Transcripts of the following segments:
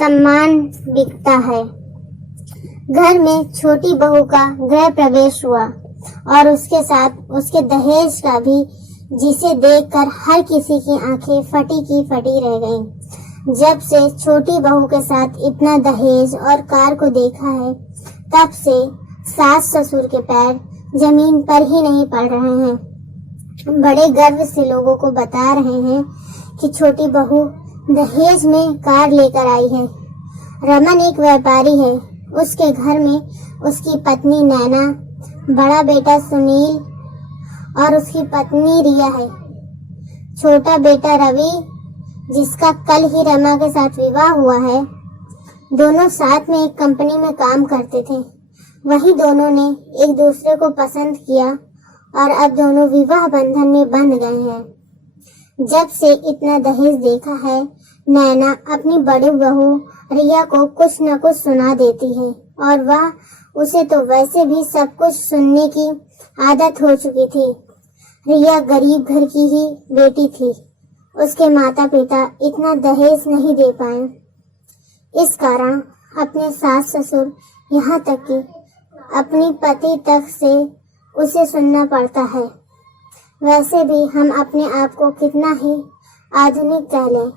सम्मान बिकता है। घर में छोटी बहू का गृह प्रवेश हुआ और उसके साथ उसके दहेज का भी, जिसे देखकर हर किसी की आंखें फटी की फटी रह गईं। जब से छोटी बहू के साथ इतना दहेज और कार को देखा है, तब से सास ससुर के पैर जमीन पर ही नहीं पड़ रहे हैं। बड़े गर्व से लोगों को बता रहे हैं कि छोटी बहू दहेज में कार लेकर आई है। रमन एक व्यापारी है। उसके घर में उसकी पत्नी नैना, बड़ा बेटा सुनील और उसकी पत्नी रिया है। छोटा बेटा रवि, जिसका कल ही रमा के साथ विवाह हुआ है। दोनों साथ में एक कंपनी में काम करते थे। वही दोनों ने एक दूसरे को पसंद किया और अब दोनों विवाह बंधन में बंध गए हैं। जब से इतना दहेज देखा है, नैना अपनी बड़ी बहू रिया को कुछ न कुछ सुना देती है और वह उसे तो वैसे भी सब कुछ सुनने की आदत हो चुकी थी। रिया गरीब घर की ही बेटी थी। उसके माता पिता इतना दहेज नहीं दे पाए। इस कारण अपने सास ससुर, यहाँ तक कि अपनी पति तक से उसे सुनना पड़ता है। वैसे भी हम अपने आप को कितना ही आधुनिक कह लें,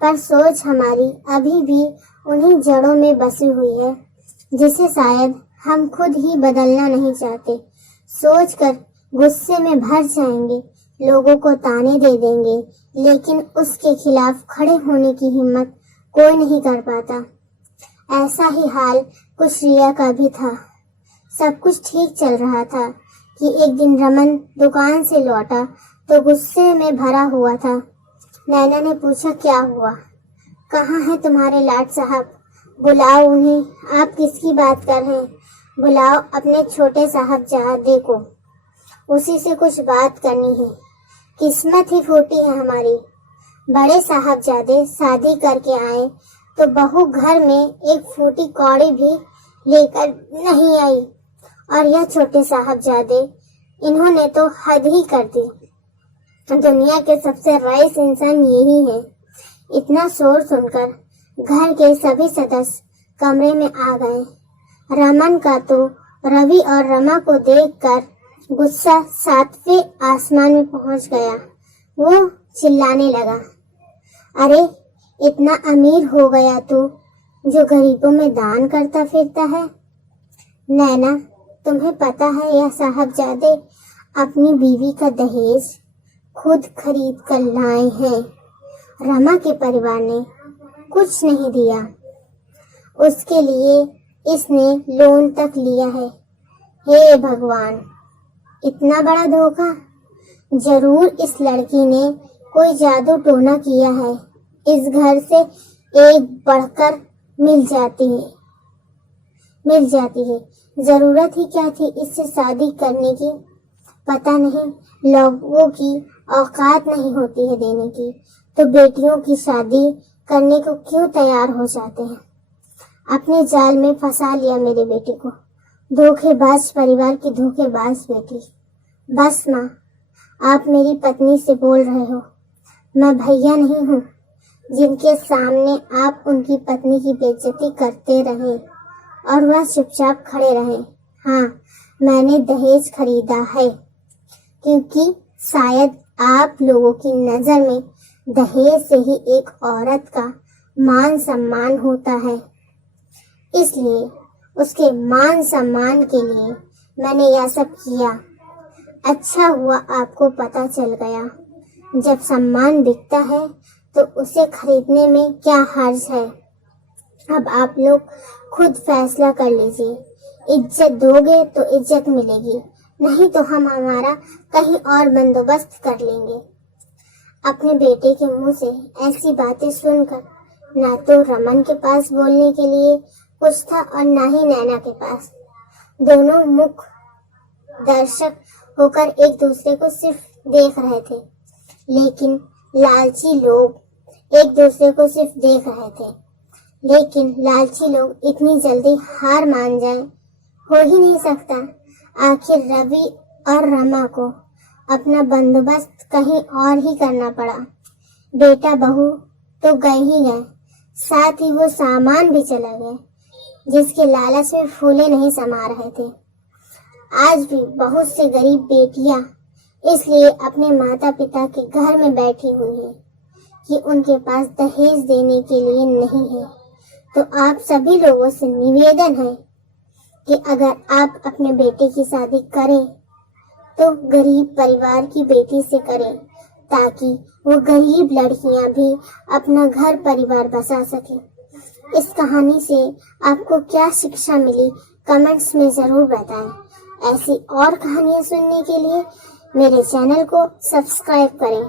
पर सोच हमारी अभी भी उन्हीं जड़ों में बसी हुई है, जिसे शायद हम खुद ही बदलना नहीं चाहते। सोचकर गुस्से में भर जाएंगे, लोगों को ताने दे देंगे, लेकिन उसके खिलाफ खड़े होने की हिम्मत कोई नहीं कर पाता। ऐसा ही हाल कुछ रिया का भी था। सब कुछ ठीक चल रहा था कि एक दिन रमन दुकान से लौटा तो गुस्से में भरा हुआ था। नैना ने पूछा, क्या हुआ? कहाँ है तुम्हारे लाट साहब? बुलाओ उन्हें। आप किसकी बात कर रहे हैं? बुलाओ अपने छोटे साहबजादे को, उसी से कुछ बात करनी है। किस्मत ही फूटी है हमारी। बड़े साहबजादे शादी करके आए तो बहू घर में एक फूटी कौड़ी भी लेकर नहीं आई, और यह छोटे साहबजादे, इन्होंने तो हद ही कर दी। दुनिया के सबसे रईस इंसान यही है। इतना शोर सुनकर घर के सभी सदस्य कमरे में आ गए। रमन का तो रवि और रमा को देखकर गुस्सा सातवें आसमान में पहुंच गया। वो चिल्लाने लगा, अरे इतना अमीर हो गया तू, जो गरीबों में दान करता फिरता है। नैना, तुम्हें पता है यह साहबजादे अपनी बीवी का दहेज खुद खरीद कर लाए हैं। रमा के परिवार ने कुछ नहीं दिया। उसके लिए इसने लोन तक लिया है। हे भगवान, इतना बड़ा धोखा! जरूर इस लड़की ने कोई जादू टोना किया है। इस घर से एक बढ़कर मिल जाती है। जरूरत ही क्या थी इससे शादी करने की? पता नहीं लोगों की औकात नहीं होती है देने की, तो बेटियों की शादी करने को क्यों तैयार हो जाते हैं। अपने जाल में फंसा लिया मेरे बेटे को। धोखेबाज परिवार की धोखेबाज बेटी। बस माँ, आप मेरी पत्नी से बोल रहे हो। मैं भैया नहीं हूँ जिनके सामने आप उनकी पत्नी की बेइज्जती करते रहे और वह चुपचाप खड़े रहे। हाँ, मैंने दहेज खरीदा है, क्योंकि शायद आप लोगों की नजर में दहेज से ही एक औरत का मान सम्मान होता है। इसलिए उसके मान सम्मान के लिए मैंने यह सब किया। अच्छा हुआ आपको पता चल गया। जब सम्मान बिकता है तो उसे खरीदने में क्या हर्ज है। अब आप लोग खुद फैसला कर लीजिए। इज्जत दोगे तो इज्जत मिलेगी, नहीं तो हम हमारा कहीं और बंदोबस्त कर लेंगे। अपने बेटे के मुंह से ऐसी बातें सुनकर ना तो रमन के पास बोलने के लिए कुछ था और ना ही नैना के पास। दोनों मुख दर्शक होकर एक दूसरे को सिर्फ देख रहे थे, लेकिन लालची लोग एक दूसरे को सिर्फ देख रहे थे। लेकिन लालची लोग इतनी जल्दी हार मान जाएं, हो ही नहीं सकता। आखिर रवि और रमा को अपना बंदोबस्त कहीं और ही करना पड़ा। बेटा बहू तो गए ही गए, साथ ही वो सामान भी चला गया जिसके लालच में फूले नहीं समा रहे थे। आज भी बहुत से गरीब बेटियां इसलिए अपने माता पिता के घर में बैठी हुई हैं कि उनके पास दहेज देने के लिए नहीं है। तो आप सभी लोगों से निवेदन है कि अगर आप अपने बेटे की शादी करें तो गरीब परिवार की बेटी से करें, ताकि वो गरीब लड़कियां भी अपना घर परिवार बसा सके। इस कहानी से आपको क्या शिक्षा मिली कमेंट्स में जरूर बताएं। ऐसी और कहानियां सुनने के लिए मेरे चैनल को सब्सक्राइब करें।